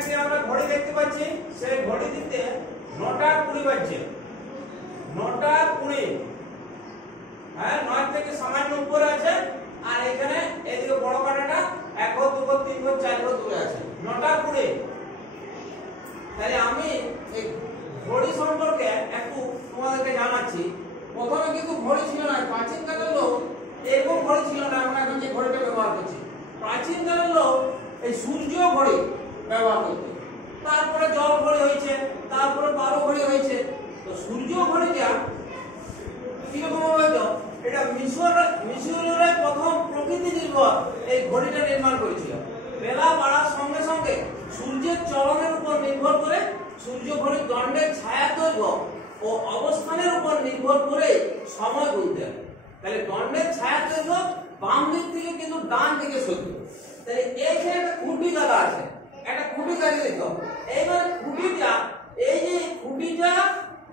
একটি আমরা ঘড়ি দেখতে পাচ্ছি, সেই ঘড়িটিতে 9টা 20 বাজছে, 9টা 20। হ্যাঁ, 9 থেকে সামান্য উপরে আছে, আর এখানে এইদিকে বড় কাঁটাটা 1 ঘর 2 ঘর 3 ঘর 4 ঘর দূরে আছে, 9টা 20। তাহলে আমি এই ঘড়ি সম্পর্কে একটু তোমাদেরকে জানাচ্ছি। প্রথমে কিন্তু ঘড়ি ছিল না, প্রাচীনকালের লোক এরকম ঘড়ি ছিল না, আমরা এখন যে ঘড়িটা ব্যবহার করছি। প্রাচীনকালের লোক এই সূর্য ঘড়ি ব্যবহার করত, তারপরে জল ঘড়ি হয়েছে, তারপরে বারো ঘড়ি হয়েছে। তো সূর্য ঘড়িটা কিরকম হয়তো এটা মিশরীয়রা প্রথম প্রকৃতি নির্ভর এই ঘড়িটা নির্মাণ করেছিল। বেলা বাড়ার সঙ্গে সঙ্গে সূর্যের চলনের উপর নির্ভর করে সূর্য ঘড়ির দণ্ডের ছায়া দৈর্ঘ্য ও অবস্থানের উপর নির্ভর করে সময় গুনতেন। তাহলে দণ্ডের ছায়া দৈর্ঘ্য বাম দিক থেকে কিন্তু ডান দিকে সরবে। তাহলে এইখানে একটা খুঁটি গালা আছে, একটা খুঁটি গালিয়ে দিতে হবে। এইবার খুঁটিটা, এই যে খুঁটিটা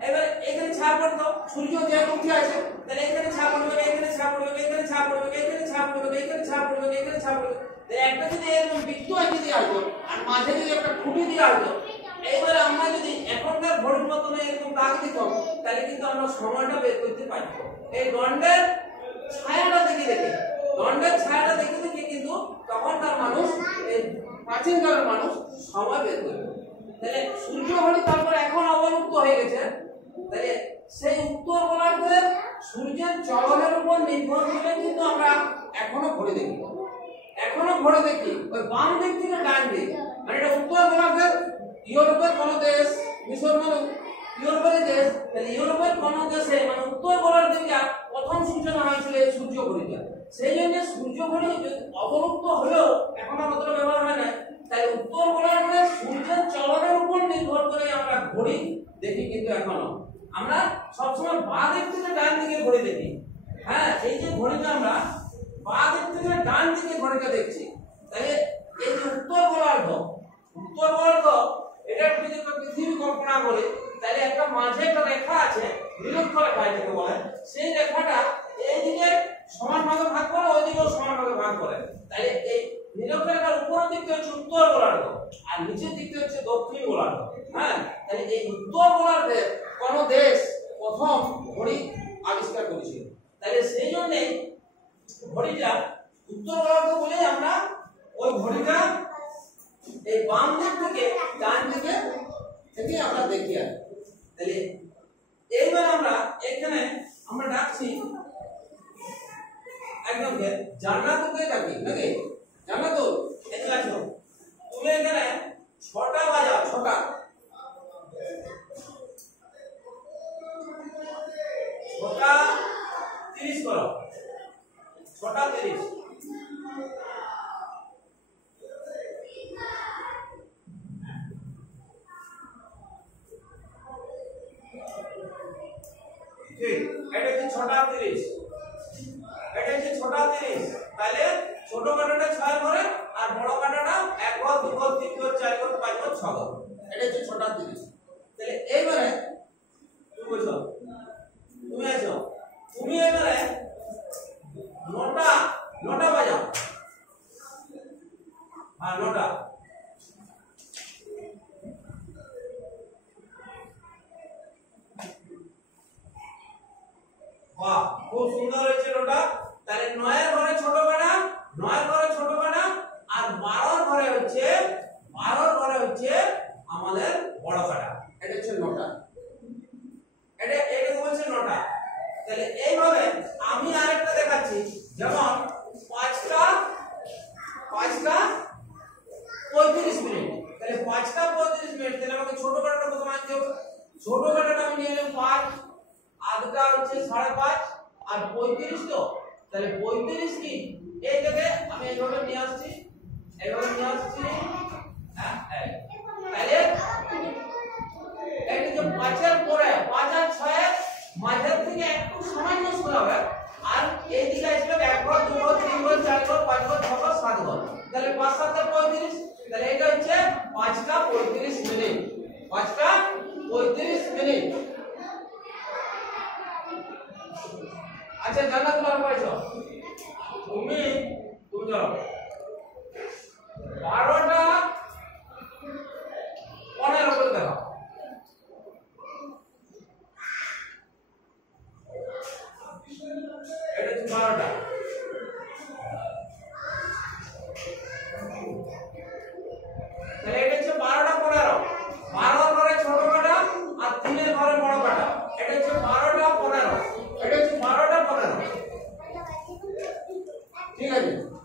এবার এখানে ছায়া পড়তো, সূর্য যে উঠে আছে, তাহলে এখানে ছায়া পড়বে, এখানে ছায়া পড়বে, এখানে ছায়া পড়বে, এখানে ছায়া পড়বে, এখানে ছায়া পড়বে, এখানে ছায়া পড়বে। তাহলে একটা যদি এরকম বৃত্ত আঁকে দেওয়া হতো আর মাঝে যদি একটা খুঁটি দেওয়া হতো, এইবারে আমরা যদি এখনকার ঘড়ির মতন এরকম দাগ দিতাম, তাহলে কিন্তু আমরা সময়টা বের করতে পারতাম। এই দণ্ডের ছায়াটা দেখে দেখে, দণ্ডের ছায়াটা দেখে দেখে কিন্তু তখনকার মানুষ, এই প্রাচীনকালের মানুষ সময় বের করত। তাহলে সূর্য ঘড়ি তারপরে এখন অবলুপ্ত হয়ে গেছে। তাহলে সেই উত্তর গোলার্ধের সূর্যের চলনের উপর নির্ভর করে কিন্তু আমরা এখনো ঘড়ি দেখি, এখনো ঘড়ি দেখি ওই বাম দিক থেকে ডান দিক। মানে এটা উত্তর গোলার্ধের ইউরোপের কোন দেশ, মিশর মানে ইউরোপের দেশ, তাহলে ইউরোপের কোন দেশে মানে উত্তর গোলার্ধে প্রথম সূচনা হয়েছিল এই সূর্য ঘড়িটা। সেই জন্য সূর্য ঘড়ি অবলুপ্ত হলেও এখন আমাদের ব্যবহার হয় না। তাই উত্তর গোলার্ধে সূর্যের চলনের উপর নির্ভর করে আমরা ঘড়ি দেখি, কিন্তু এখনো আমরা সবসময় বাঁ দিক থেকে ডান দিকে ঘড়ি দেখি। হ্যাঁ, এই যে ঘড়িটা আমরা বাঁ দিক থেকে ডান দিকে ঘড়িটা দেখছি। তাহলে এই যে উত্তর গোলার্ধ, উত্তর গোলার্ধ এটা যদি পৃথিবী কল্পনা করি, তাহলে একটা মাঝে একটা রেখা আছে, নিরক্ষরেখা যেটাকে বলে, সেই রেখাটা এইদিকে সমান ভাগে ভাগ করে, ওইদিকেও সমান ভাগে ভাগ করে। তাহলে এই নিরক্ষরেখার উপরের দিকটা হচ্ছে উত্তর গোলার্ধ আর নিচের দিকটা হচ্ছে দক্ষিণ গোলার্ধ। হ্যাঁ, তাহলে এই উত্তর গোলার্ধে কোন দেশ প্রথম ঘড়ি আবিষ্কার করেছিল। তাহলে সেই জন্যই ঘড়িটা উত্তর গোলার্ধ বলে আমরা ওই ঘড়িটা এই বাম দিক থেকে ডান দিকে থেকে আমরা দেখি। আর তাহলে এইবার আমরা এখানে আমরা ডাকছি একদম জান্নাতুকে ডাকি নাকি? জান্নাতু এদিকে আসো, তুমি এখানে 6টা বাজাও, 6টা 30 করো, 6টা 30। ঠিক, এটা হচ্ছে 6টা 30, এটা হচ্ছে 6টা 30। তাহলে ছোট কাঁটাটা 6 ঘরে আর বড় কাঁটাটা 1 ঘর 2 ঘর 3 ঘর 4 ঘর 5 ঘর 6 ঘর, এটা হচ্ছে 6টা 30। তাহলে এইবারে তুমি বুঝো, তুমি আছো, তুমি এবারে 9টা বাজাও। হ্যাঁ, 9টা। বাহ, খুব সুন্দর হয়েছে 9টা। তাহলে 9 এর ঘরে ছোট কাঁটা, 9 এর ঘরে ছোট কাঁটা, আর 12 এর ঘরে হচ্ছে আমাদের বড় কাঁটা। এটা হচ্ছে 9টা, এটা বলছে 9টা। তাহলে এইভাবে আমি আরেকটা দেখাচ্ছি, যেমন 5টা 35 মিনিট। তাহলে 5টা 35 মিনিট, তাহলে আমাকে ছোট কাঁটাটা প্রথমে আনতে হবে। ছোট কাঁটাটা আমি নিয়ে নিলাম 5, আধটা হচ্ছে 5.5 আর 35 তো, তাহলে 35 কি এই জায়গায় আমি এইভাবে নিয়ে আসছি, এইভাবে নিয়ে আসছি। হ্যাঁ, তাহলে এই যে 5 এর পরে 5 আর 6 মাঝের থেকে একটু সামান্য সরাবে, আর এই দিকে আসবে 1 ঘর 2 ঘর 3 ঘর 4 ঘর 5 ঘর 6 ঘর 7 ঘর। তাহলে 5 7 35, তাহলে এটা হচ্ছে 5টা 35 মিনিট, 5টা 35 মিনিট। আচ্ছা, জান্নাতুল আর পাইছো তুমি চলো 12টা ঠিক আছে।